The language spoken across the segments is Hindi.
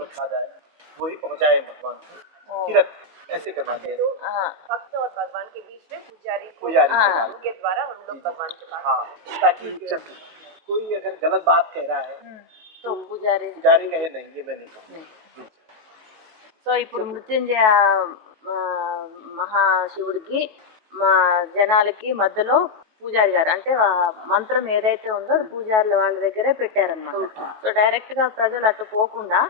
रखा जाए, वही पहुंचाए भगवान को। फिर ऐसे करवा दिया। तो भक्त और भगवान के बीच में पुजारी को उनके द्वारा हम लोग भगवान के पास। हाँ, ताकि कोई अगर गलत बात कह रहा है तो पुजारी कहे नहीं, ये मैं नहीं कहूँगा। సో ఇప్పుడు మృత్యుంజయ మహాశివుడికి మా జనాలకి మధ్యలో పూజారి గారు అంటే మంత్రం ఏదైతే ఉందో పూజారుల వాళ్ళ దగ్గరే పెట్టారనమాట. సో డైరెక్ట్ గా ప్రజలు అటు పోకుండా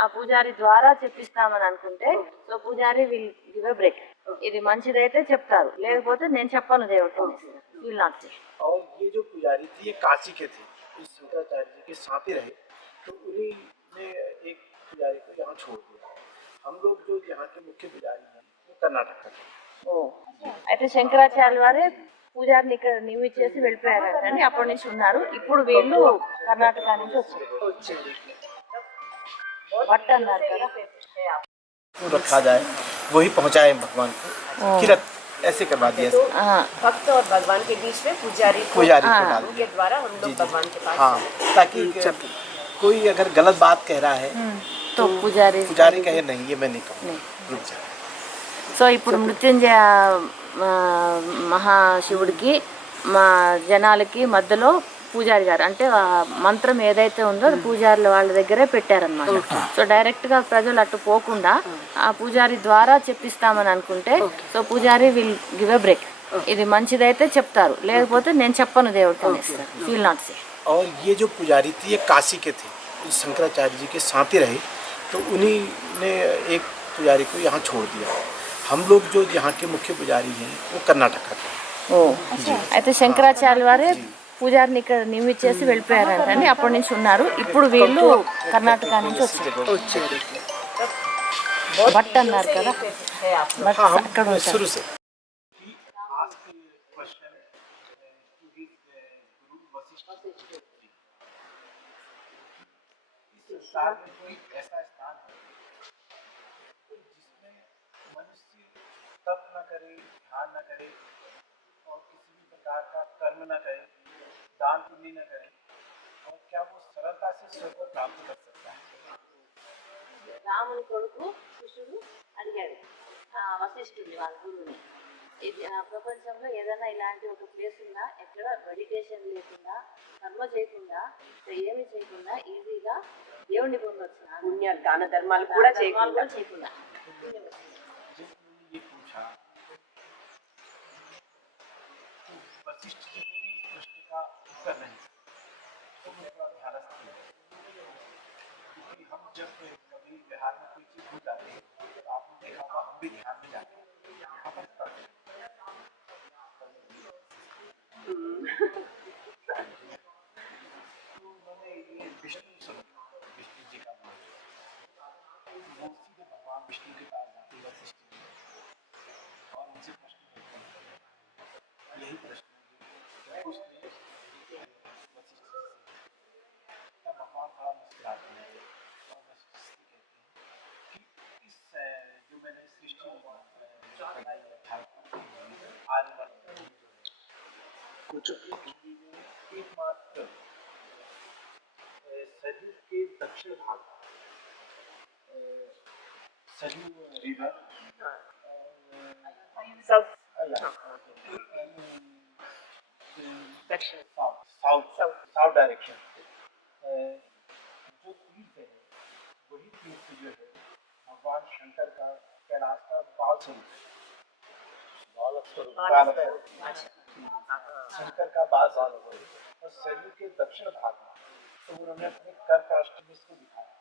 ఆ పూజారి ద్వారా చెప్పిస్తామని అనుకుంటే సో పూజారి విల్ గివ్ ఎ బ్రేక్. ఇది మంచిదైతే చెప్తారు, లేకపోతే నేను చెప్పను దేవుడికి విల్ నాట్ సే. और ये जो पुजारी थी ये काशी के थे, इस शंकराचार्य जी के साथ ही रहे, तो उन्हीं ने एक पुजारी को यहाँ छोड़ दिया. हम लोग जो यहाँ के मुख्य पुजारी हैं वो कर्नाटक का थे. అయితే శంకరాచార్య వారే పూజారిని ఇక్కడ నియమించేసి వెళ్ళిపోయారని అప్పటి నుంచి ఉన్నారు. ఇప్పుడు వీళ్ళు కర్ణాటక నుంచి వచ్చారు. భట్ అన్నారు కదా, रखा जाए, वही पहुंचाए भगवान को. फिर ऐसे करवा दिया. भक्त और भगवान के बीच में पुजारी को उनके द्वारा हम लोग भगवान के पास. हाँ, ताकि कोई अगर गलत बात कह रहा है तो पुजारी कहे नहीं, ये मैं नहीं कहूँगा. సో ఇప్పుడు మృత్యుంజయ మహాశివుడికి మా జనాలకి మధ్యలో పూజారి గారు అంటే మంత్రం ఏదైతే ఉందో పూజారుల వాళ్ళ దగ్గరే పెట్టారనమాట. సో డైరెక్ట్ గా ప్రజలు అటు పోకుండా ఆ పూజారి ద్వారా చెప్పిస్తామని అనుకుంటే సో పూజారి విల్ గివ్ ఎ బ్రేక్. ఇది మంచిదైతే చెప్తారు, లేకపోతే నేను చెప్పను దేవుడికి విల్ నాట్ సే. और ये जो पुजारी थी ये काशी के थे, शंकराचार्य जी के साथ ही रहे, तो उन्हीं ने एक पुजारी को यहाँ छोड़ दिया. हम लोग जो यहाँ के मुख्य पुजारी हैं वो कर्नाटक का थे. అయితే శంకరాచార్య వారే పూజారిని ఇక్కడ నియమించేసి వెళ్ళిపోయారని అప్పటి నుంచి ఉన్నారు. ఇప్పుడు వీళ్ళు కర్ణాటక నుంచి వచ్చారు. భట్ అన్నారు కదా, భట్ అక్కడ शुरू से संसार में कोई ऐसा स्थान है जिसमें मनुष्य तप न करे, ध्यान न करे और किसी भी प्रकार का कर्म न करे, दान पुण्य न करे, और क्या वो सरलता से स्वर्ग को प्राप्त कर सकता है? రాముని కొడుకు కృష్ణుడు అడిగాడు వశిష్ఠుడిని, వాళ్ళ గురువుని, ప్రపంచంలో ఏదైనా ఇలాంటి ఒక ప్లేస్ ఉందా ఎక్కడ మెడిటేషన్ లేకుండా, కర్మ చేయకుండా, ఏమి చేయకుండా ఈజీగా దేవుణ్ణి పొందవచ్చు, పుణ్య దాన ధర్మాలు కూడా చేయకుండా ये पूछा वशिष्ठ जी को भी प्रश्न का उत्तर नहीं, तो मुझे थोड़ा ध्यानस्थ किया, क्योंकि हम जब कभी बिहार में कोई चीज भूल जाते हैं तो आपने देखा होगा हम भी ध्यान में जाते हैं, यहाँ पर तो उन्होंने ये विष्णु सुना, विष्णु जी का नाम, वो सीधे भगवान विष्णु के पास जाते वशिष्ठ जी और उनसे प्रश्न करते हैं. यही प्रश्न पूछते हैं वशिष्ठ जी से. तब भगवान थोड़ा मुस्कुराते हैं और वशिष्ठ जी कहते हैं कि इस जो मैंने सृष्टि बनाई है आर्यवर्त कुछ पृथ्वी में एकमात्र सरयू के दक्षिण भाग सरयू रिवर साउथ डायरेक्शन जो तीर्थ है वही तीर्थ जो है भगवान शंकर का कैलाश का बाल स्वरूप है. शंकर का बाल स्वरूप है. और सरयू के दक्षिण भाग में तो उन्होंने अपने कर काष्ठ में इसको दिखाया.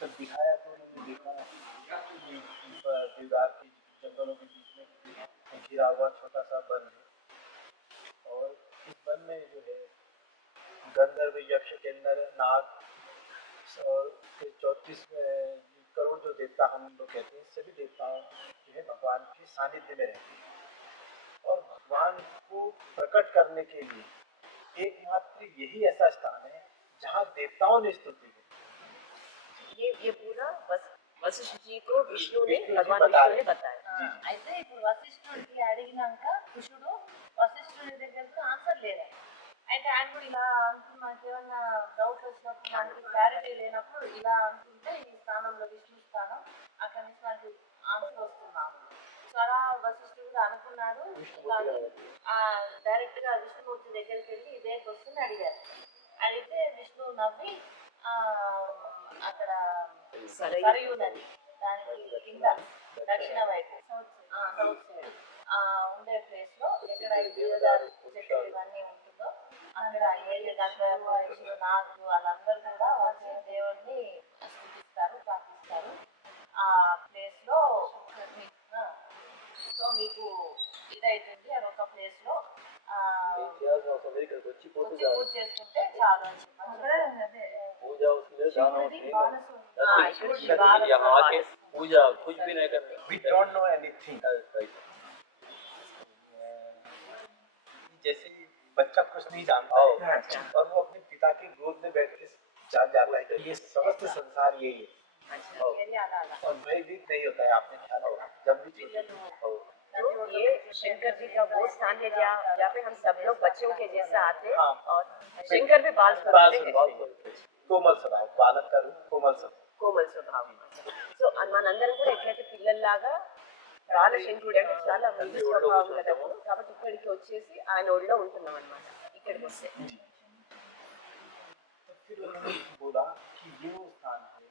जब दिखाया तो उन्होंने देखा देवदार के जंगलों के बीच में घिरा हुआ छोटा सा वन है, और इस वन में जो है गंधर्व, यक्ष, किन्नर, नाग और 34 करोड़ जो देवता हम लोग कहते हैं, सभी देवताओं जो है भगवान के सानिध्य में रहते हैं. और भगवान को प्रकट करने के लिए एकमात्र यही ऐसा स्थान है जहाँ देवताओं ने स्तुति की. ये पूरा वशिष्ठ जी को विष्णु ने भगवान विष्णु ने बताया. అయితే ఇప్పుడు వశిష్ఠుడికి అడిగినాక కృష్ణుడు వశిష్ఠుడి దగ్గరకు ఆన్సర్ లేరా, అయితే ఆయన కూడా ఇలా అనుకుని మనకి ఏమన్నా డౌట్ వచ్చినప్పుడు మనకి క్లారిటీ లేనప్పుడు ఇలా అనుకుంటే ఈ స్థానంలో విష్ణు స్థానం అక్కడి నుంచి మనకి ఆన్సర్ వస్తున్నాము. సో అలా వశిష్ఠుడు కూడా అనుకున్నాడు. కానీ డైరెక్ట్ గా విష్ణుమూర్తి దగ్గరికి వెళ్ళి ఇదే క్వశ్చన్ అడిగారు. అడిగితే విష్ణు నవ్వి ఆ అక్కడ సరయూ నది దానికి కింద దక్షిణ వైపు సౌత్ సైడ్ ఉండే ప్లేస్ లో ఎక్కడ దేవదారు చెట్లు ఇవన్నీ ఉంటుందో అక్కడ ఏళ్ళు గంధర్వులు నాగులు వాళ్ళందరూ కూడా వచ్చి దేవుడిని స్థుతిస్తారు, ప్రార్థిస్తారు. ఆ ప్లేస్ లో సో మీకు ఇదైతుంది అని ఒక ప్లేస్ లో వచ్చి పూజ చేసుకుంటే చాలు అని చెప్పి यहाँ आके पूजा कुछ भी नहीं करना. We don't know anything. जैसे बच्चा कुछ नहीं जानता है और वो अपने पिता की गोद में बैठ के जान जाता है कि ये समस्त संसार यही है और भयभीत नहीं होता है. आपने ख्याल होगा जब भी तो ये शंकर जी का वो स्थान है जहाँ पे हम सब लोग बच्चों के जैसा आते हैं. और शंकर भी बाल कोमल स्वभाव, बालक का रूप कोमल స్వభావం. సో మనందరం కూడా ఎట్లయితే పిల్లల్లాగా బాలశంకరుడు అంటే చాలా మంచి స్వభావం కదా, కాబట్టి ఇక్కడికి వచ్చేసి ఆయన ఒళ్ళో ఉంటున్నాం అనమాట. ఇక్కడికి వస్తే तो फिर उन्होंने बोला कि ये वो स्थान है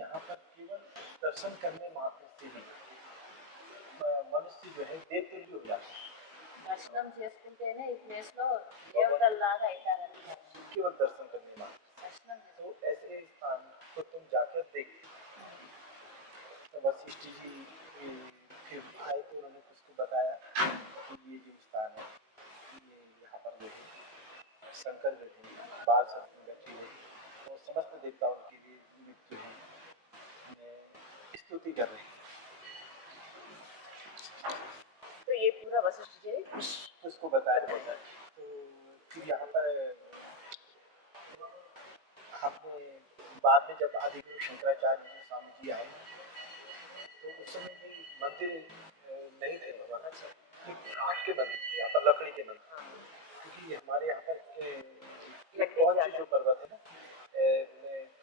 जहाँ पर केवल दर्शन करने मात्र से ही मनुष्य जो है देवतुल्य हो जाता है. దర్శనం చేసుకుంటేనే ఈ ప్లేస్ లో దేవతల్లాగా అవుతారని केवल दर्शन करने मात्र. దర్శనం तो ऐसे स्थान को तुम जाकर देख. तो वशिष्ठ जी फिर आए तो उन्होंने उसको बताया कि ये जो स्थान है ये यहाँ पर जो है शंकर जो है बाल बैठे हुए और समस्त देवताओं के लिए जो है स्तुति कर रहे हैं. तो ये पूरा वशिष्ठ जी उसको बताया. तो फिर यहाँ पर आपने बाद में जब आदिगुरु शंकराचार्य जी स्वामी जी आए तो उस समय भी मंदिर नहीं थे भगवान, काठ के मंदिर थे यहाँ पर, लकड़ी के मंदिर. क्योंकि हमारे यहाँ पर कौन सी जो पर्वत है ना,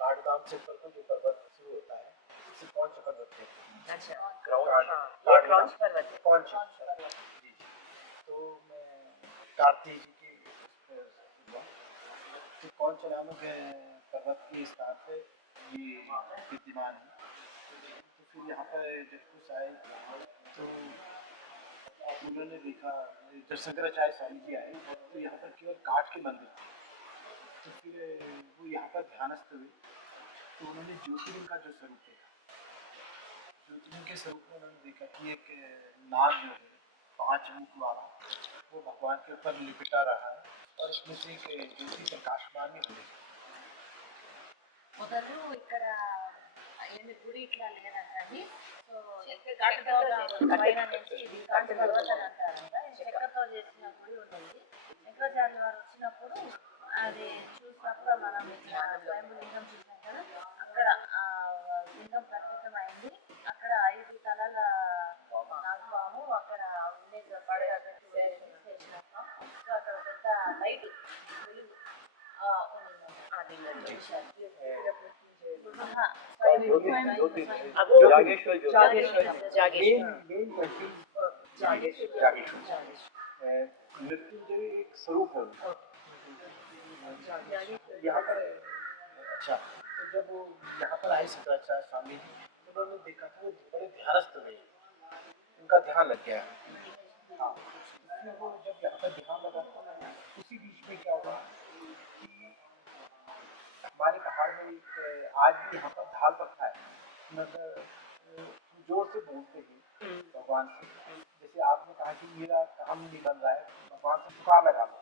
काठगाम से ऊपर को जो पर्वत शुरू होता है इससे कौन सा पर्वत है? अच्छा क्रौंच पर्वत है. कौन सा जी. तो मैं कार्तिक जी की तो कौन सा नामक पर्वत के स्थान पे ये विद्यमान है. तो फिर यहाँ पर जब कुछ आए तो उन्होंने देखा, जब शंकराचार्य स्वामी जी आए तो यहाँ पर केवल काठ के मंदिर थे. तो फिर वो यहाँ पर ध्यानस्थ हुए तो उन्होंने ज्योतिर्लिंग का जो स्वरूप देखा. ज्योतिर्लिंग के स्वरूप में उन्होंने देखा कि एक नाग जो है 5 मुख वाला वो भगवान के ऊपर लिपटा रहा है और इसमें से एक ज्योति प्रकाशमान हो रही. మొదలు ఇక్కడ ఏంటి గుడి ఇట్లా లేదండి. సో పైన నుంచి ఇది కాంతి పర్వతం అంటారంట. చెక్కతో చేసిన గుడి ఉండేది. శంకరాచార్య వారు వచ్చినప్పుడు అది చూసినప్పుడు మనం స్వయంభూలింగం చూసాం కదా, అక్కడ లింగం ప్రత్యేకమైంది. అక్కడ 5 తలల నాగపాము అక్కడ ఉండే చేసినప్పుడు సో అక్కడ పెద్ద లైట్ వెలుగు मृत्युंजय एक स्वरूप है यहाँ पर. अच्छा, तो जब वो यहाँ पर आए शंकराचार्य स्वामी जी तो उन्होंने देखा था वो बड़े ध्यानस्थ हुए, उनका ध्यान लग गया. हाँ, वो जब यहाँ पर ध्यान लगा उसी बीच में क्या हुआ कि हमारे पहाड़ में एक आज भी यहाँ पर ढाल प्रथा है. मतलब जोर से बोलते हैं भगवान से, जैसे आपने कहा कि मेरा काम नहीं बन रहा है, भगवान से पुकार लगा लो.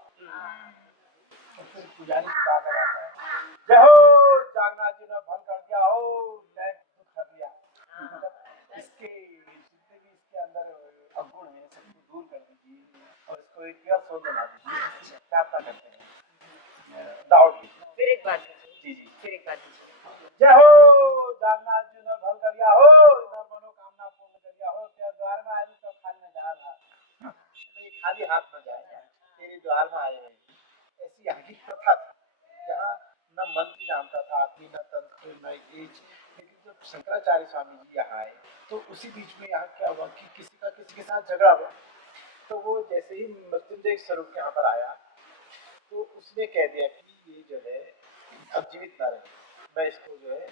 और फिर पुजारी पुकार लगाता है, जय हो जागनाथ जी ने भंग कर दिया हो, मैं दुख हर लिया. मतलब इसके जितने भी इसके अंदर अवगुण है सबको दूर कर दीजिए और इसको एक प्योर सोल बना दीजिए. प्रार्थना करते हैं डाउट भी. फिर एक बात जी जी फिर एक बात जय हो जागनाथ जी ने भंग कर दिया हो, मनोकामना पूर्ण कर दिया हो, तेरे द्वार में आए तो खाली न जा रहा. तो ये खाली हाथ में जाए, तेरे द्वार में आए हैं ऐसी यहाँ की प्रथा थी। यहाँ न मंत्र जानता था आदमी, न तंत्र, न एज। लेकिन जब शंकराचार्य स्वामी जी यहाँ आए तो उसी बीच में यहाँ क्या हुआ कि किसी का किसी के साथ झगड़ा हुआ। तो वो जैसे ही मृत्युंजय स्वरूप यहाँ पर आया तो उसने कह दिया कि ये जो है अब जीवित ना रहे, मैं इसको जो है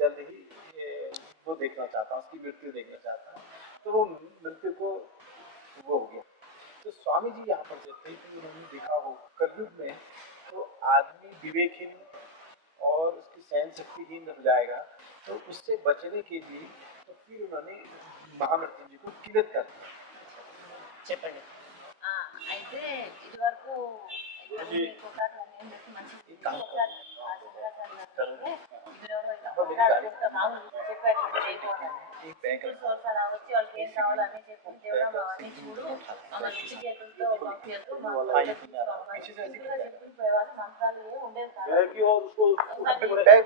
जल्द ही वो देखना चाहता हूँ, उसकी मृत्यु देखना चाहता हूँ। तो वो मृत्यु को वो हो गया। तो स्वामी जी यहाँ पर जब थे तो उन्होंने देखा हो कलयुग में तो आदमी विवेकहीन और उसकी सहन शक्तिहीन हो जाएगा, तो उससे बचने के लिए तो फिर उन्होंने महामृत्युंजय को किरत कर दिया। చెప్పండి. అయితే ఇది వరకు మీకు ఒక నేను మంచి ఒకసారి ఆ శంకరాచార్య ఇద్దరెవరో ఇలా పోరాడుకుంటూ మామూలుగా చెప్పారు एक बैंक అలా వచ్చి వాళ్ళకి ఏం కావాలో అన్నీ చెప్పి దేవుడా మా అన్ని చూడు మమ్మల్ని ఇచ్చి చేతులతో పంపించద్దు చెప్పి పోయేవాళ్ళు మంత్రాలు ఏమి ఉండేది కాదు.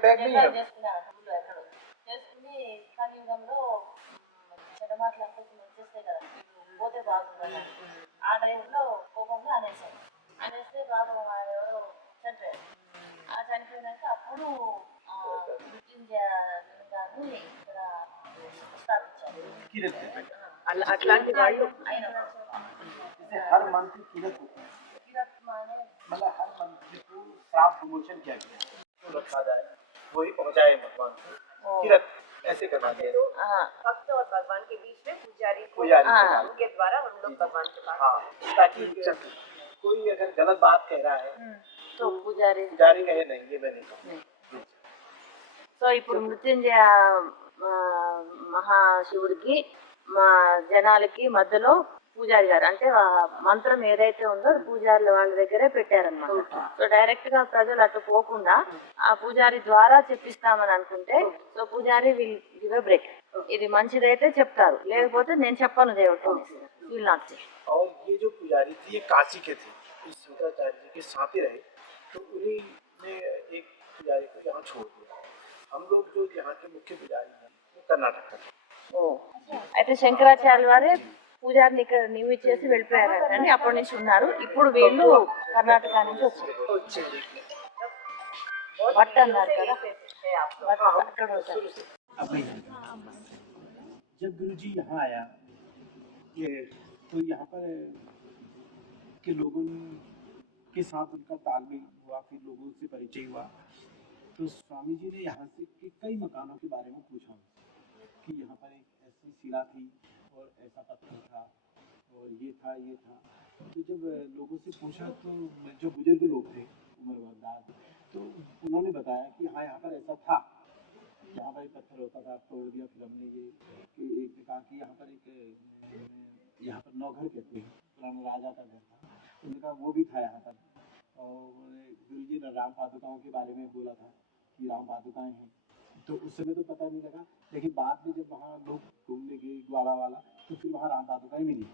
बैग नहीं है। చేసుకున్నారు ఎక్కడో చేసుకుని కలియుగంలో చెడమాటలు అంతా వచ్చేస్తాయి కదా, పోతే బాగుందని ఆ టైంలో కోపంలో అనేసాడు. అనేస్తే పాపం ఎవరో చనిపోయారు. ఆ చనిపోయినాక అప్పుడు మృత్యుంజయ లింగాన్ని ఇక్కడ స్థాపించారు. किरत थे। అట్లాంటి వాళ్ళు ఆయన जैसे हर मंत्र किरत होता है, కిరత్మానే मतलब हर मंत्र को श्राप विमोचन किया गया तो रखा जाए वही पहुंचाए भगवान को। किरत ऐसे करना चाहिए। भक्त और भगवान के बीच में पुजारी को पुजारी उनके द्वारा हम लोग भगवान के पास हाँ, ताकि कोई अगर गलत बात कह रहा है तो पुजारी पुजारी कहे नहीं, ये मैं नहीं कहूँगा। సో ఇప్పుడు మృత్యుంజయ మహాశివుడికి మా జనాలకి మధ్యలో పూజారి గారు అంటే ఆ మంత్రం ఏదైతే ఉందో పూజారుల వాళ్ళ దగ్గరే పెట్టారనమాట. సో డైరెక్ట్ గా ప్రజలు అటు పోకుండా ఆ పూజారి ద్వారా చెప్పిస్తామని అనుకుంటే సో పూజారి విల్ గివ్ ఎ బ్రేక్. ఇది మంచిదైతే చెప్తారు, లేకపోతే నేను చెప్పను దేవుడు విల్ నాట్ సే. और ये जो पुजारी थे ये काशी के थे, इस शंकराचार्य जी के साथ ही रहे, तो उन्हीं ने एक पुजारी को यहाँ छोड़ दिया। हम लोग जो यहाँ के मुख्य पुजारी हैं वो कर्नाटक का थे। అయితే శంకరాచార్య వారే పూజారిని ఇక్కడ నియమించేసి వెళ్ళిపోయారు అని అప్పటి నుంచి ఉన్నారు. ఇప్పుడు వీళ్ళు కర్ణాటక నుంచి వచ్చారు. భట్ అన్నారు కదా, భట్ అక్కడ ఉంటారు. जब गुरु जी यहाँ आया ये तो यहाँ पर के लोगों के साथ उनका तालमेल हुआ, फिर लोगों से परिचय हुआ। तो स्वामी जी ने यहाँ से के कई मकानों के बारे में पूछा कि यहाँ पर एक ऐसी शिला थी और ऐसा पत्थर था और ये था ये था। तो जब लोगों से पूछा तो जो बुजुर्ग लोग थे उम्र तो उन्होंने बताया कि हाँ यहाँ पर ऐसा था, यहाँ पर एक पत्थर होता था, तोड़ दिया फिर हमने ये कि एक ने कहा कि यहाँ पर एक यहाँ पर नौघर कहते हैं, पुराना राजा का घर था, उन्होंने कहा वो भी था यहाँ पर। और गुरु जी ने राम पादुकाओं के बारे में बोला था कि राम पादुकाएं हैं, तो उस समय तो पता नहीं लगा, लेकिन बाद में जब वहाँ लोग घूमने गए ग्वाला वाला तो फिर वहाँ राम पादुकाएं मिली।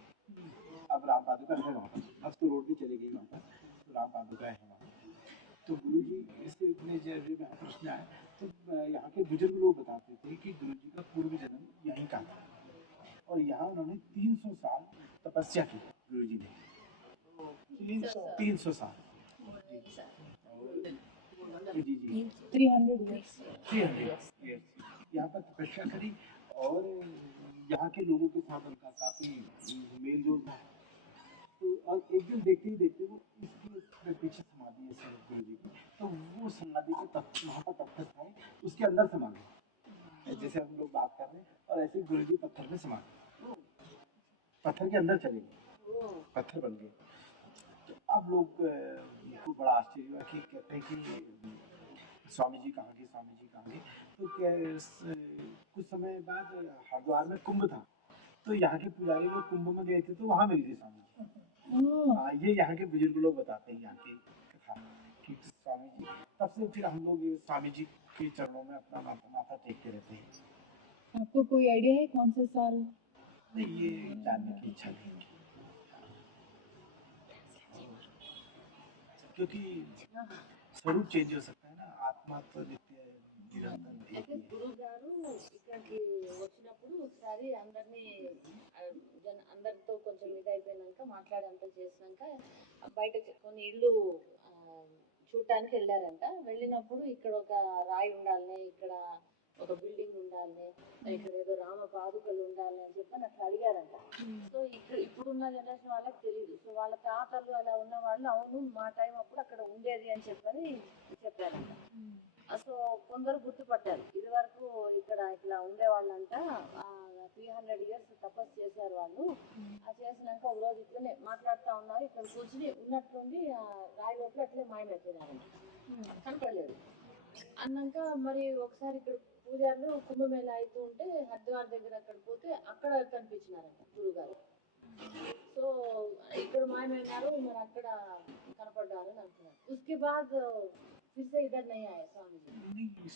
अब राम पादुका है वहाँ पर, अब तो रोड भी चले गई वहाँ पर, तो राम पादुका है वहाँ। तो गुरु जी इससे इतने जरिए में प्रश्न आए तो यहाँ के बुजुर्ग लोग बताते थे कि गुरु जी का पूर्व जन्म यहीं का था और यहाँ उन्होंने 300 साल तपस्या की। गुरु जी ने 300 साल जी जी 300 years यहाँ पर तपस्या करी और यहाँ के लोगों के साथ उनका काफी मेल जोल था। तो और एक दिन देखते ही देखते वो इसके पीछे समाधि है गुरु जी की, तो वो समाधि के वहाँ पर पत्थर था उसके अंदर समा गए, जैसे हम लोग बात कर रहे हैं और ऐसे गुरु जी पत्थर में समा गए, पत्थर के अंदर चले गए, पत्थर बन गए। तो अब लोग को बड़ा आश्चर्य हुआ कि कहते हैं कि स्वामी जी कहाँ गए, स्वामी जी कहाँ गए। तो कुछ समय बाद हरिद्वार में कुंभ था, तो यहाँ के पुजारी लोग कुंभ में गए थे तो वहाँ मिल गए स्वामी जी। ये यहाँ के बुजुर्ग लोग बताते हैं यहाँ की कथा कि स्वामी जी, तब से फिर हम लोग स्वामी जी के चरणों में अपना माथा टेकते रहते हैं। आपको कोई आइडिया है कौन सा साल? नहीं, ये जानने की इच्छा नहीं, क्योंकि स्वरूप चेंज हो सकता है ना, आत्मा तो नित्य निरंतर एक ही है। గురువు గారు ఇక్కడికి వచ్చినప్పుడు ఒకసారి అందరినీ అందరితో కొంచెం ఇది అయిపోయినాక మాట్లాడంతా చేసినాక బయట కొన్ని ఇళ్ళు చూడటానికి వెళ్ళారంట. వెళ్ళినప్పుడు ఇక్కడ ఒక రాయి ఉండాలని, ఇక్కడ ఒక బిల్డింగ్ ఉండాలని, ఇక్కడ ఏదో రామ పాదుకలు ఉండాలని అని చెప్పి అట్లా అడిగారంట. సో ఇప్పుడున్న జనరేషన్ వాళ్ళకి తెలియదు. సో వాళ్ళ తాతలు అలా ఉన్న వాళ్ళు అవును మా టైం అప్పుడు అక్కడ ఉండేది అని చెప్పని చెప్పారంట. సో కొందరు గుర్తుపట్టారు, ఇది వరకు ఇక్కడ ఇట్లా ఉండేవాళ్ళంట, 300 years తపస్సు చేశారు వాళ్ళు. చేసినాక ఒక రోజు ఇట్లనే మాట్లాడుతూ ఉన్నారు, ఇక్కడ కూర్చుని ఉన్నట్లుండి రాయి లోపల అట్లే మాయమైపోయినారంట, కనపడలేదు. అన్నాక మరి ఒకసారి ఇక్కడ పూజారులు కుంభమేళ అవుతూ ఉంటే హరిద్వార్ దగ్గర అక్కడ పోతే అక్కడ కనిపించినారంట గురుగారు. సో ఇక్కడ మాయమైనారు, మరి అక్కడ కనపడ్డారు అని అంటున్నారు. उसके बाद फिर से इधर नहीं आए स्वामी जी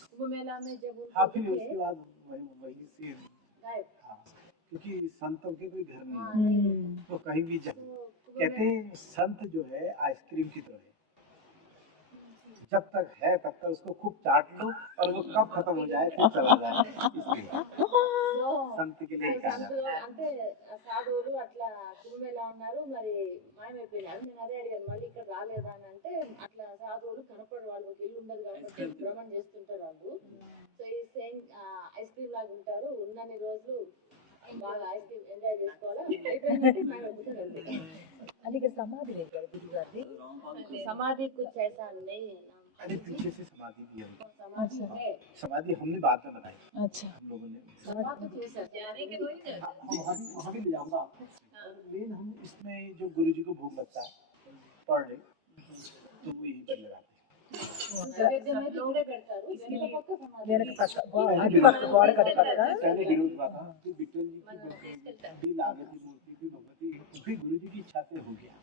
कुंभ मेला में जब हाँ, फिर उसके बाद वही से गायब। हाँ, क्योंकि संतों के कोई घर हाँ, नहीं है, नहीं। तो कहीं भी जाए तो कुंभ कहते हैं संत जो है आइसक्रीम की तरह है, जब तक है तब तक उसको खूब चाट लो और वो कब खत्म हो जाए फिर चला जाए, इसलिए సో संत के लिए कहा जाता సంతులు అంటే సాధువులు అట్లా కుంభమేళ ఉన్నారు, మరి మాయమైపోయినారు. నేను అదే అడిగాను మళ్ళీ ఇక్కడ రాలేదా అని. అంటే అట్లా సాధువులు కనపడు, వాళ్ళు ఒక ఇల్లు ఉండదు కాబట్టి భ్రమణ చేస్తుంటారు వాళ్ళు. సో ఈ సేమ్ ఐస్ క్రీమ్ లాగా ఉంటారు, ఉన్నన్ని రోజులు బాగా ఐస్ క్రీమ్ ఎంజాయ్ చేసుకోవాలా, అయిపోయిందంటే మాయమైపోతారు అంతే. అది ఇక్కడ సమాధి లేదు కదా గురుగారిది. समाधि कुछ ऐसा नहीं, है। अरे पीछे से समाधि भी है, समाधि है, समाधि हमने बाद में बनाई, अच्छा हम लोगों ने समाधि कैसा वहाँ भी ले जाऊंगा आपको। मेन हम इसमें जो गुरु जी को भोग लगता है पर डे, तो वो यहीं पर लगाते हैं। नैवेद्य में टुकड़े करतारू, इसके पक्का समाधि వెనక పక్క అటు పక్క గోడ కట్ట పక్క पहले विरोध हुआ था कि विठल जी की भी लागे थी मूर्ति की भगवती, भी गुरु जी की इच्छा से हो गया।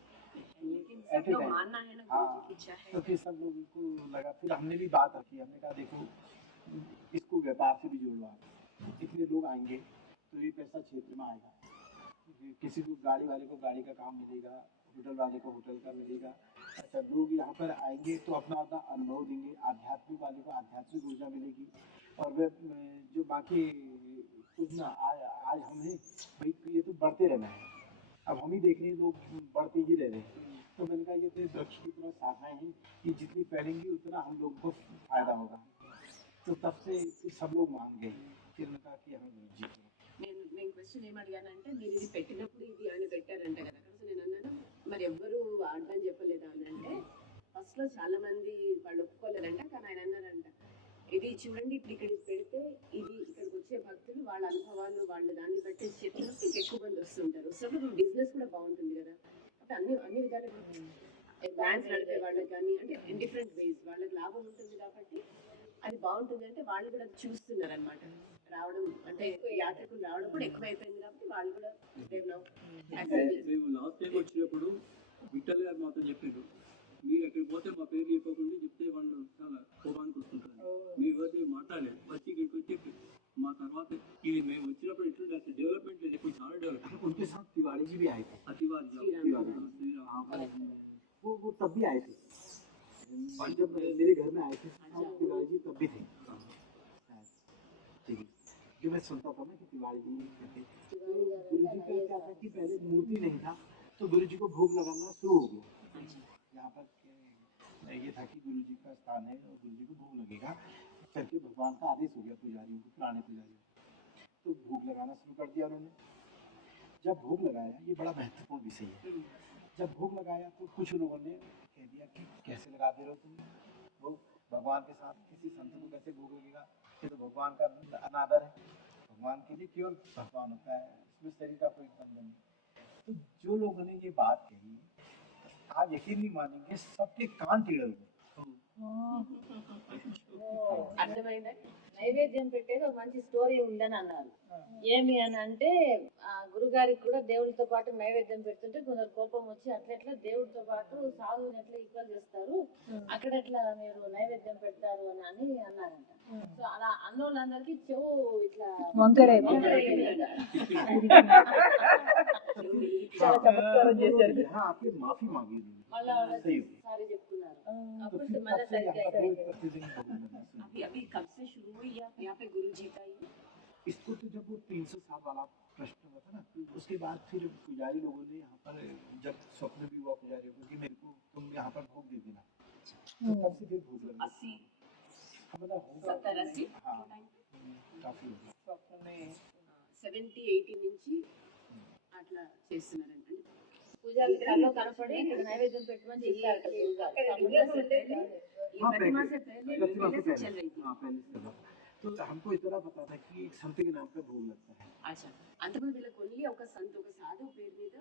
लेकिन सब लोग मानना है ना गुरु जी की इच्छा है। तो फिर सब लोगों को लगा, फिर हमने भी बात रखी, हमने कहा देखो इसको व्यापार से भी जोड़वा, जितने लोग आएंगे तो ये पैसा क्षेत्र में आएगा, किसी को गाड़ी वाले को गाड़ी का काम मिलेगा, होटल वाले को होटल का मिलेगा। अच्छा, लोग यहाँ पर आएंगे तो अपना अपना अनुभव देंगे, आध्यात्मिक वाले को आध्यात्मिक ऊर्जा मिलेगी, और वे जो बाकी कुछ ना आज हमें भाई ये तो बढ़ते रहना है, अब हम ही देख रहे हैं लोग बढ़ते ही रह रहे हैं, तो मैंने कहा ये तो वृक्ष की तरह शाखाएं हैं, ये जितनी फैलेंगी उतना हम लोग को फायदा होगा। तो तब से सब लोग मान गए, फिर मैंने कहा कि हमें जी నేను క్వశ్చన్ ఏం అడిగానంటే మీరు ఇది పెట్టినప్పుడు ఇది ఆయన పెట్టారంట కదా, సో నేను అన్నాను మరి ఎవ్వరు అర్థం చెప్పలేదా అని. అంటే ఫస్ట్ లో చాలా మంది వాళ్ళు ఒప్పుకోలేదంట, కానీ ఆయన అన్నారంట ఇది చూడండి ఇప్పుడు ఇక్కడ పెడితే ఇది ఇక్కడికి వచ్చే భక్తులు వాళ్ళ అనుభవాలు వాళ్ళు దాన్ని బట్టి చెప్పినప్పుడు ఎక్కువ మంది వస్తుంటారు, వస్తున్నప్పుడు బిజినెస్ కూడా బాగుంటుంది కదా. అంటే అన్ని విధాలుగా బ్రాండ్స్ నడిపే వాళ్ళకి కానీ అంటే ఇన్ డిఫరెంట్ వేస్ వాళ్ళకి లాభం ఉంటుంది కాబట్టి అది బాగుంటుంది. అంటే వాళ్ళు కూడా చూస్తున్నారు అనమాట, రావడం అంటే యాత్రికులు రావడం కూడా ఎక్కువ అయిపోయింది కాబట్టి వాళ్ళు కూడా మేము లాస్ట్ టైం వచ్చినప్పుడు విఠల్ గారు మాతో చెప్పారు, మీరు అక్కడికి పోతే మా పేరు చెప్పకుండా చెప్తే వాళ్ళు చాలా కోపానికి వస్తుంటారు, మీ ఎవరిని మాట్లాడలేదు, వచ్చి ఇక్కడికి వచ్చి చెప్పి మా తర్వాత ఇది మేము వచ్చినప్పుడు ఎట్లుంటే అసలు డెవలప్మెంట్ లేదు, ఇప్పుడు చాలా డెవలప్మెంట్। उनके साथ तिवारी जी भी आए थे, అతివాది वो तब भी आए थे, जब मेरे घर में आए थे तिवारी जी तब भी थे। ठीक है, जो मैं सुनता था ना कि तिवारी जी कहते गुरु जी का क्या था कि पहले मूर्ति नहीं था तो गुरु जी को भोग लगाना शुरू हो गया। यहाँ पर ये था कि गुरु जी का स्थान है और गुरु जी को भोग लगेगा, करके भगवान का आदेश हो गया पुजारियों को, पुराने पुजारियों को, तो भोग लगाना शुरू कर दिया उन्होंने। जब भोग लगाया, ये बड़ा महत्वपूर्ण विषय है, जब भोग लगाया तो कुछ लोगों ने कह दिया कि कैसे लगा दे रहे हो तुम भोग, भगवान के साथ किसी संत को कैसे भोग लगेगा, ये तो भगवान का अनादर है, भगवान के लिए केवल भगवान होता है, इसमें शरीर का कोई बंधन नहीं। तो जो लोगों ने ये बात कही आप यकीन नहीं मानेंगे, सबके कान टेढ़े हुए। అర్థమైందా? నైవేద్యం పెట్టేది ఒక మంచి స్టోరీ ఉందని అన్నారు. ఏమి అని అంటే గురుగారికి కూడా దేవుడితో పాటు నైవేద్యం పెడుతుంటే కొందరు కోపం వచ్చి అట్లెట్లా దేవుడితో పాటు సాధువుని ఎట్లా ఈక్వల్ చేస్తారు, అక్కడ ఎట్లా మీరు నైవేద్యం పెడతారు అని అన్నారంట. సో అలా అన్నోళ్ళందరికీ చెవు ఇట్లా వంకరే చాలా చమత్కారం చేశారు। हाँ, आपकी माफी मांगी మళ్ళా సారీ చెప్తున్నారు, అప్పుడు మళ్ళీ సరిగ్గా अभी कब से शुरू हुई या यहाँ पे गुरु जी का ही? इसको तो जब वो 300 साल वाला प्रश्न हुआ था ना, उसके बाद फिर पुजारी लोगों ने यहाँ पर जब स्वप्न भी हुआ पुजारियों को कि मेरे को तुम यहाँ पर भोग दे देना, तो तब से फिर भूख लगी 80 मतलब होगा 70 80 हाँ काफी हो गया 70 80 నుంచి అట్లా చేస్తున్నారండి. పూజారి కల్లో కనపడి ఇక్కడ నైవేద్యం పెట్టమని చెప్పారు కదా గురుగారు. ये प्रतिमा से पहले पहले से चल रही थी. हाँ पहले से था तो हमको इतना पता था कि एक संत के नाम पे भोग लगता है అచ్చా అంతకుముందు వీళ్ళకి ఓన్లీ ఒక సంత ఒక సాధువు పేరు మీద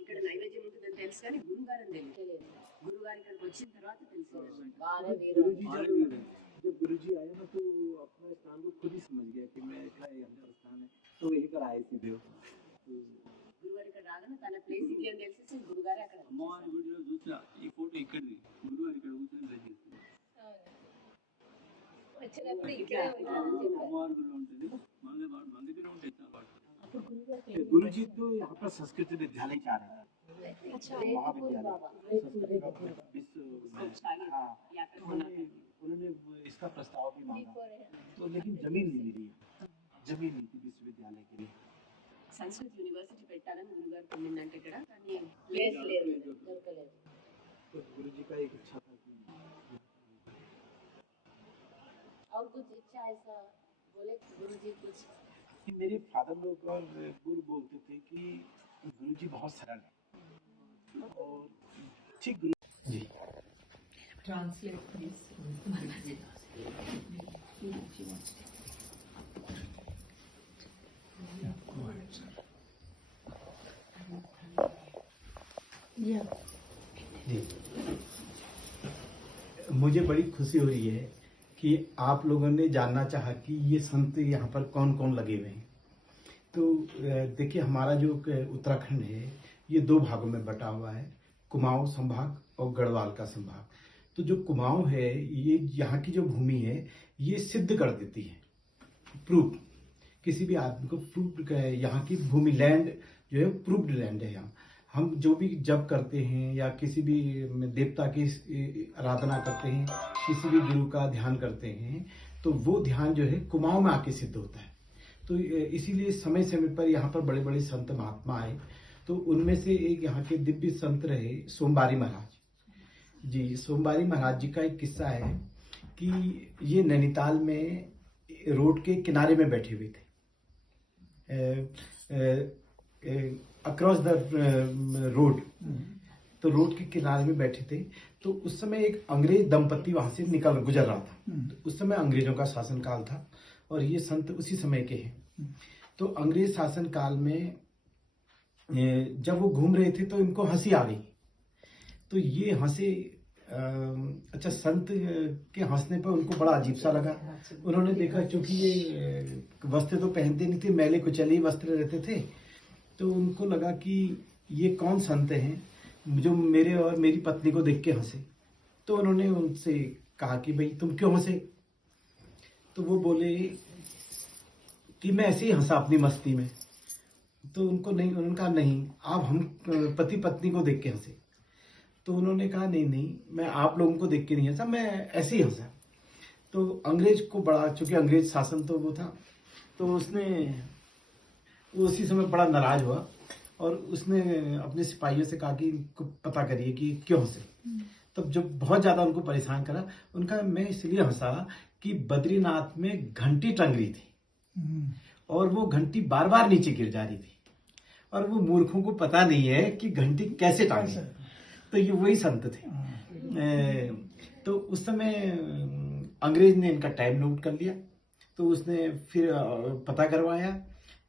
ఇక్కడ నైవేద్యం ఉంటుందని తెలుసు కానీ గురుగారు అని తెలియదు. గురుగారు ఇక్కడికి వచ్చిన తర్వాత తెలిసింది. బాగానే వీరు जब गुरु जी आए ना तो अपने स्थान को खुद ही समझ गया कि मैं क्या यहाँ पर स्थान है तो वहीं पर आए सीधे तो గురుగారు ఇక్కడ రాగానే తన ప్లేస్ ఇది అని తెలిసి గురుగారు అక్కడ అమ్మవారి వీడియో చూసా ఈ ఫోటో ఇక్కడిది గురువారు ఇక్కడ కూర్చొని డ్రెస్ చేస్తుంది వచ్చినప్పుడు ఇక్కడే ఉంటారని చెప్పారు. అమ్మవారి గుడిలో ఉంటుంది మళ్ళీ మన దగ్గర ఉంటాయి చాలా వాటి गुरु जी तो यहाँ पर संस्कृत विद्यालय जा रहे हैं अच्छा महाविद्यालय हाँ యాత్ర కొనాలి. उन्होंने इसका प्रस्ताव भी मांगा तो लेकिन जमीन नहीं मिली जमीन नहीं थी विश्वविद्यालय के लिए సంస్కృత్ యూనివర్సిటీ పెట్టాలని గురుగారు పొందిందంటే ఇక్కడ కానీ ప్లేస్ లేదు దొరకలేదు. तो गुरु जी का एक इच्छा था कि और कुछ इच्छा ऐसा बोले गुरु जी कुछ कि मेरे फादर लोग और गुरु बोलते थे कि गुरु जी बहुत सरल है और ठीक गुरु जी Translate please. जी मुझे बड़ी खुशी हो रही है कि आप लोगों ने जानना चाहा कि ये संत यहाँ पर कौन कौन लगे हुए हैं। तो देखिए हमारा जो उत्तराखंड है ये दो भागों में बटा हुआ है, कुमाऊं संभाग और गढ़वाल का संभाग। तो जो कुमाऊं है ये यहाँ की जो भूमि है ये सिद्ध कर देती है, प्रूफ किसी भी आदमी को प्रूफ, यहाँ की भूमि लैंड जो है प्रूफ्ड लैंड है। यहाँ हम जो भी जप करते हैं या किसी भी देवता की आराधना करते हैं, किसी भी गुरु का ध्यान करते हैं तो वो ध्यान जो है कुमाऊं में आके सिद्ध होता है। तो इसीलिए समय समय पर यहाँ पर बड़े बड़े संत महात्मा आए। तो उनमें से एक यहाँ के दिव्य संत रहे सोमवारी महाराज जी। सोमवारी महाराज जी का एक किस्सा है कि ये नैनीताल में रोड के किनारे में बैठे हुए थे, अक्रॉस द रोड। तो रोड के किनारे में बैठे थे तो उस समय एक अंग्रेज दंपति वहां से गुजर रहा था। तो उस समय अंग्रेजों का शासनकाल था और ये संत उसी समय के हैं। तो अंग्रेज शासनकाल में जब वो घूम रहे थे तो इनको हंसी आ गई। तो ये हंसे, अच्छा संत के हंसने पर उनको बड़ा अजीब सा लगा। उन्होंने देखा क्योंकि ये वस्त्र तो पहनते नहीं थे, मैले कुचले वस्त्र रहते थे। तो उनको लगा कि ये कौन संत हैं जो मेरे और मेरी पत्नी को देख के हंसे। तो उन्होंने उनसे कहा कि भाई तुम क्यों हंसे। तो वो बोले कि मैं ऐसे ही हंसा अपनी मस्ती में। तो उन्होंने कहा नहीं, आप हम पति पत्नी को देख के हंसे। तो उन्होंने कहा नहीं मैं आप लोगों को देख के नहीं हंसा, मैं ऐसे ही हंसा। तो अंग्रेज को बड़ा, चूंकि अंग्रेज शासन तो वो था, तो वो उसी समय बड़ा नाराज हुआ और उसने अपने सिपाहियों से कहा कि इनको पता करिए कि क्यों हंसे। तब जब बहुत ज्यादा उनको परेशान करा, उनका मैं इसलिए हंसा कि बद्रीनाथ में घंटी टंग रही थी और वो घंटी बार बार नीचे गिर जा रही थी और वो मूर्खों को पता नहीं है कि घंटी कैसे टांगी। तो ये वही संत थे। तो उस समय अंग्रेज ने इनका टाइम नोट कर लिया। तो उसने फिर पता करवाया।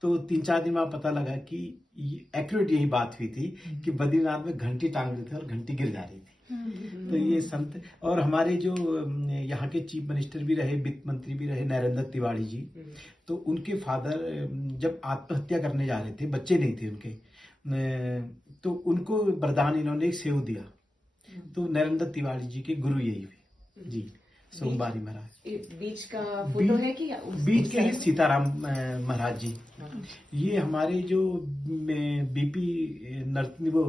तो 3-4 दिन में पता लगा कि एक्यूरेट यही बात हुई थी कि बद्रीनाथ में घंटी टांग रहे थे और घंटी गिर जा रही थी। तो ये संत, और हमारे जो यहाँ के चीफ मिनिस्टर भी रहे, वित्त मंत्री भी रहे, नरेंद्र तिवारी जी, तो उनके फादर जब आत्महत्या करने जा रहे थे, बच्चे नहीं थे उनके, तो उनको वरदान इन्होंने एक सेव दिया। तो नरेंद्र तिवारी जी के गुरु यही हुए जी, सोमवारी महाराज। बीच का फोटो है कि बीच के हैं सीताराम महाराज जी। ये हमारे जो बीपी वो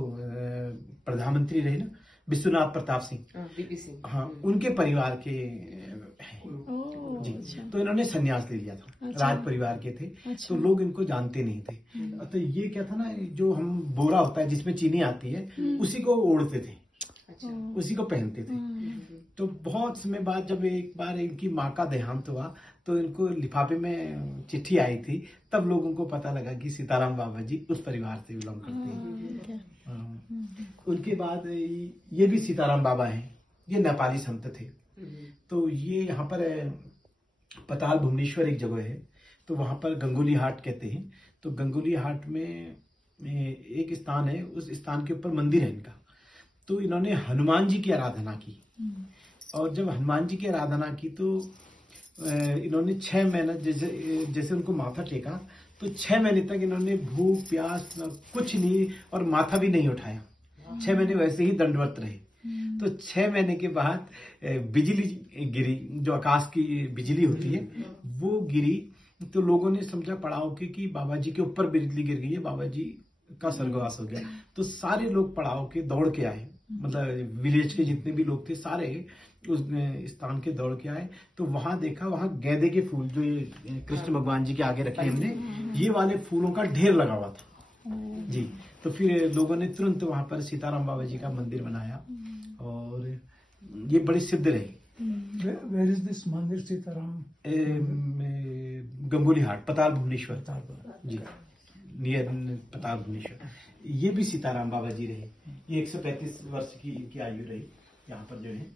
प्रधानमंत्री रहे ना, विश्वनाथ प्रताप सिंह, बीपी सिंह, हाँ, उनके परिवार के हैं जी। तो इन्होंने संन्यास ले लिया था, राज परिवार के थे। तो लोग इनको जानते नहीं थे। तो ये क्या था ना, जो हम बोरा होता है जिसमें चीनी आती है, उसी को ओढ़ते थे। उसी को पहनते थे। तो बहुत समय बाद जब एक बार इनकी माँ का देहांत हुआ तो इनको लिफाफे में चिट्ठी आई थी, तब लोगों को पता लगा कि सीताराम बाबा जी उस परिवार से बिलोंग करते हैं। उनके बाद ये भी सीताराम बाबा हैं, ये नेपाली संत थे। तो ये यहाँ पर पताल भुवनेश्वर एक जगह है, तो वहाँ पर गंगोली हाट कहते हैं। तो गंगोली हाट में एक स्थान है, उस स्थान के ऊपर मंदिर है इनका। तो इन्होंने हनुमान जी की आराधना की, और जब हनुमान जी की आराधना की तो इन्होंने 6 महीना जैसे उनको माथा टेका तो 6 महीने तक इन्होंने भूख प्यास कुछ नहीं और माथा भी नहीं उठाया। 6 महीने वैसे ही दंडवत रहे। तो 6 महीने के बाद बिजली गिरी, जो आकाश की बिजली होती है वो गिरी। तो लोगों ने समझा पड़ाव के कि बाबा जी के ऊपर बिजली गिर गई है, बाबा जी का स्वर्गवास हो गया। तो सारे लोग पड़ाव के दौड़ के आए, मतलब विलेज के जितने भी लोग थे सारे उस स्थान के दौड़ के आए। तो वहां देखा, वहां गेंदे के फूल जो ये कृष्ण भगवान जी के आगे रखे हमने, ये वाले फूलों का ढेर लगा हुआ था जी। तो फिर लोगों ने तुरंत वहां पर सीताराम बाबा जी का मंदिर बनाया और ये बड़ी सिद्ध रही। Where is this मंदिर सीताराम? गंगोली हाट, पताल भुवनेश्वर जी, नियर पताल भुवनेश्वर। ये भी सीताराम बाबा जी रहे। ये 135 वर्ष की इनकी आयु रही यहाँ पर जो है।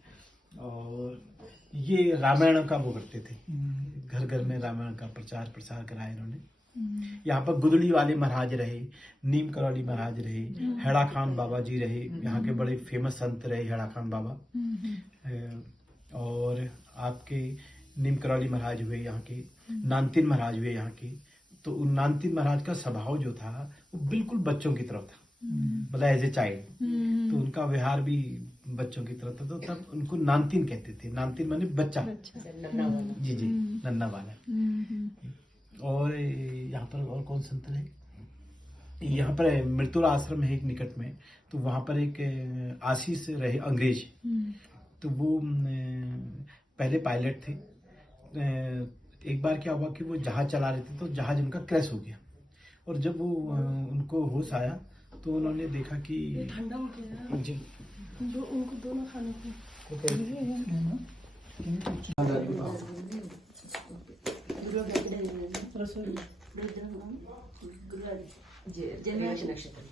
और ये रामायण का वो करते थे, घर घर में रामायण का प्रचार प्रसार कराया इन्होंने। यहाँ पर गुदड़ी वाले महाराज रहे, नीम करौली महाराज रहे, हेड़ा खान बाबा जी रहे, यहाँ के बड़े फेमस संत रहे हेड़ा खान बाबा। और आपके नीम करौली महाराज हुए यहाँ के, नानतीन महाराज हुए यहाँ के। तो उन नानतीन महाराज का स्वभाव जो था वो बिल्कुल बच्चों की तरफ था, मतलब एज ए चाइल्ड। तो उनका व्यवहार भी बच्चों की तरफ था, तो तब उनको नानतीन कहते थे। नानतीन माने बच्चा, जी जी, नन्ना वाला। और यहाँ पर और कौन संत रहे? यहाँ पर मृत्युल आश्रम है एक निकट में, तो वहाँ पर एक आशीष रहे अंग्रेज। तो वो पहले पायलट थे। एक बार क्या हुआ कि वो जहाज चला रहे थे तो जहाज उनका क्रैश हो गया। और जब वो उनको होश आया तो उन्होंने देखा कि जी जनवरी नक्षत्र